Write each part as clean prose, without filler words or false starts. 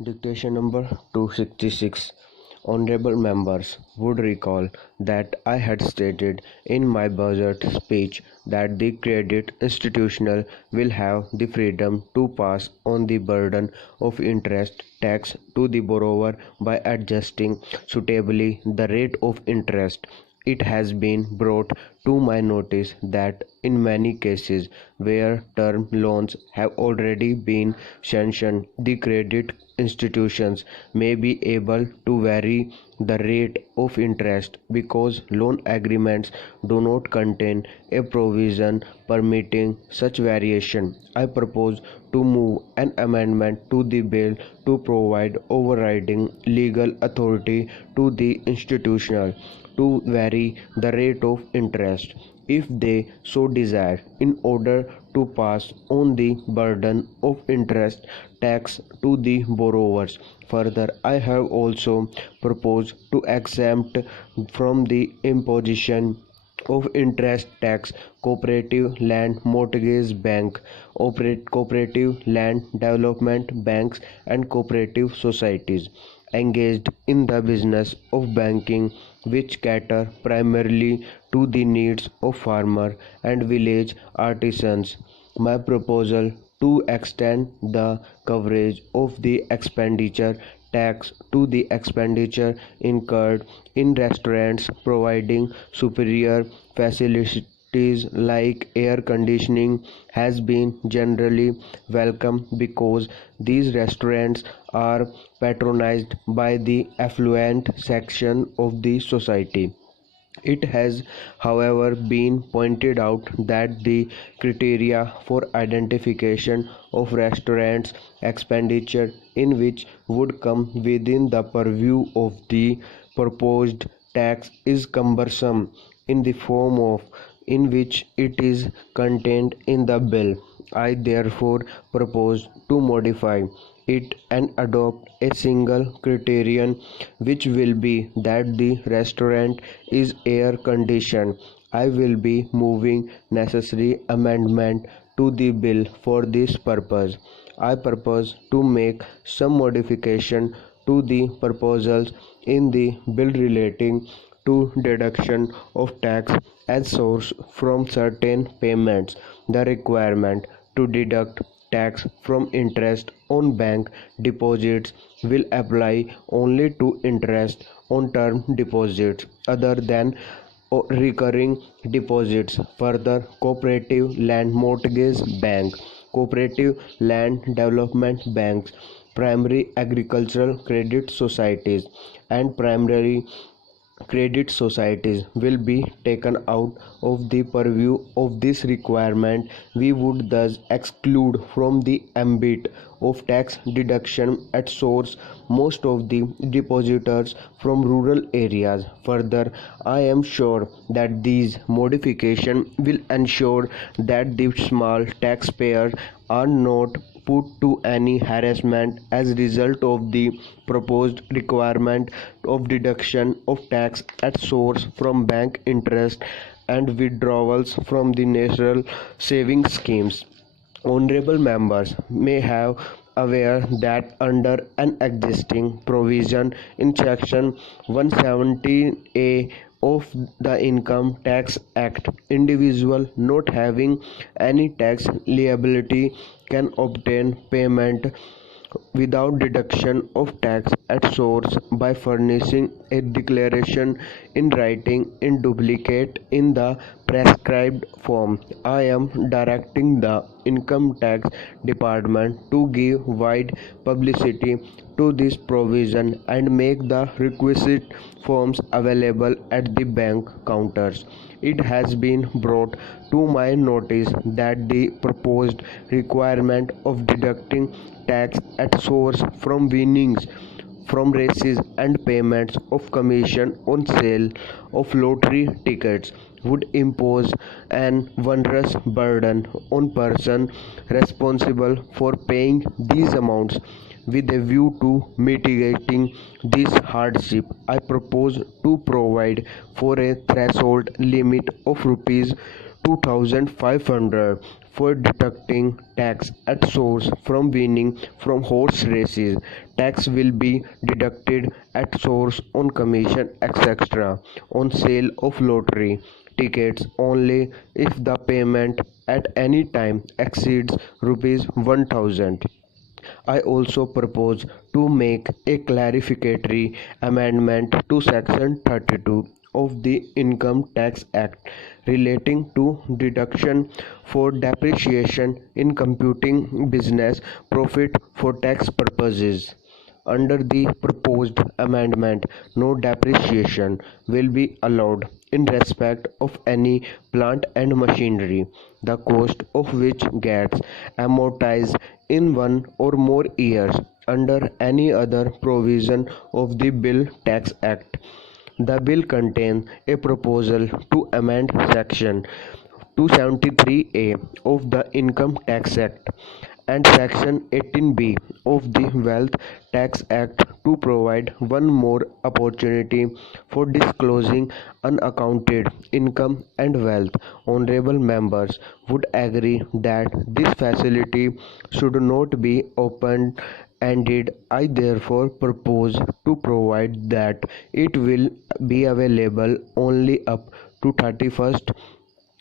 Dictation number 266. Honorable members would recall that I had stated in my budget speech that the credit institutional will have the freedom to pass on the burden of interest tax to the borrower by adjusting suitably the rate of interest. It has been brought to my notice that in many cases where term loans have already been sanctioned, the credit institutions may be able to vary the rate of interest because loan agreements do not contain a provision permitting such variation. I propose to move an amendment to the bill to provide overriding legal authority to the institutional to vary the rate of interest if they so desire in order to pass on the burden of interest tax to the borrowers. Further, I have also proposed to exempt from the imposition of interest tax cooperative land mortgage bank, cooperative land development banks, and cooperative societies engaged in the business of banking which cater primarily to the needs of farmer and village artisans. My proposal to extend the coverage of the expenditure tax to the expenditure incurred in restaurants providing superior facilities like air conditioning has been generally welcome because these restaurants are patronized by the affluent section of the society. It has, however, been pointed out that the criteria for identification of restaurants' expenditure in which would come within the purview of the proposed tax is cumbersome in the form of in which it is contained in the bill. I therefore propose to modify it and adopt a single criterion which will be that the restaurant is air conditioned. I will be moving necessary amendment to the bill for this purpose. I propose to make some modification to the proposals in the bill relating to deduction of tax as source from certain payments. The requirement to deduct tax from interest on bank deposits will apply only to interest on term deposits other than recurring deposits. Further, cooperative land mortgage bank, cooperative land development banks, primary agricultural credit societies, and primary credit societies will be taken out of the purview of this requirement. We would thus exclude from the ambit of tax deduction at source most of the depositors from rural areas. Further, I am sure that these modifications will ensure that the small taxpayers are not put to any harassment as a result of the proposed requirement of deduction of tax at source from bank interest and withdrawals from the national savings schemes. Honorable members may have aware that under an existing provision in section 170A of the Income Tax Act, individual not having any tax liability can obtain payment without deduction of tax at source by furnishing a declaration in writing in duplicate in the prescribed form. I am directing the Income Tax Department to give wide publicity to this provision and make the requisite forms available at the bank counters. It has been brought to my notice that the proposed requirement of deducting tax at source from winnings from races and payments of commission on sale of lottery tickets would impose an onerous burden on person responsible for paying these amounts. With a view to mitigating this hardship, I propose to provide for a threshold limit of rupees 2500 for deducting tax at source from winning from horse races. Tax will be deducted at source on commission etc. on sale of lottery tickets only if the payment at any time exceeds rupees 1000. I also propose to make a clarificatory amendment to Section 32 of the Income Tax Act relating to deduction for depreciation in computing business profit for tax purposes. Under the proposed amendment, no depreciation will be allowed in respect of any plant and machinery, the cost of which gets amortized in one or more years under any other provision of the Bill Tax Act. The bill contains a proposal to amend Section 273A of the Income Tax Act and Section 18B of the Wealth Tax Act to provide one more opportunity for disclosing unaccounted income and wealth. Honorable members would agree that this facility should not be opened ended. I therefore propose to provide that it will be available only up to 31st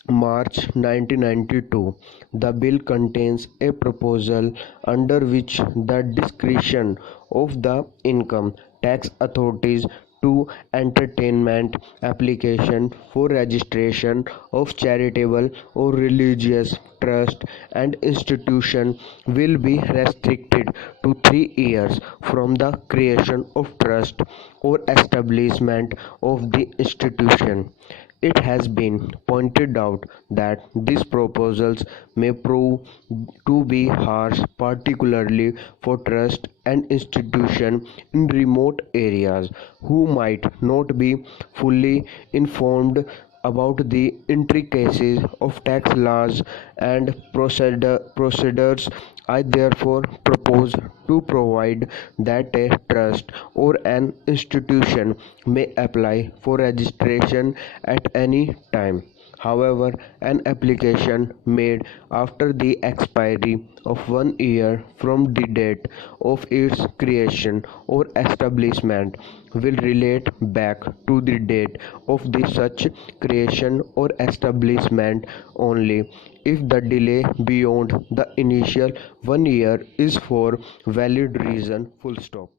March 1992. The bill contains a proposal under which the discretion of the income tax authorities to entertainment application for registration of charitable or religious trust and institution will be restricted to 3 years from the creation of trust or establishment of the institution. It has been pointed out that these proposals may prove to be harsh, particularly for trusts and institutions in remote areas who might not be fully informed about the intricacies of tax laws and procedures. I therefore propose to provide that a trust or an institution may apply for registration at any time. However, an application made after the expiry of 1 year from the date of its creation or establishment will relate back to the date of the such creation or establishment only if the delay beyond the initial 1 year is for valid reason. Full stop.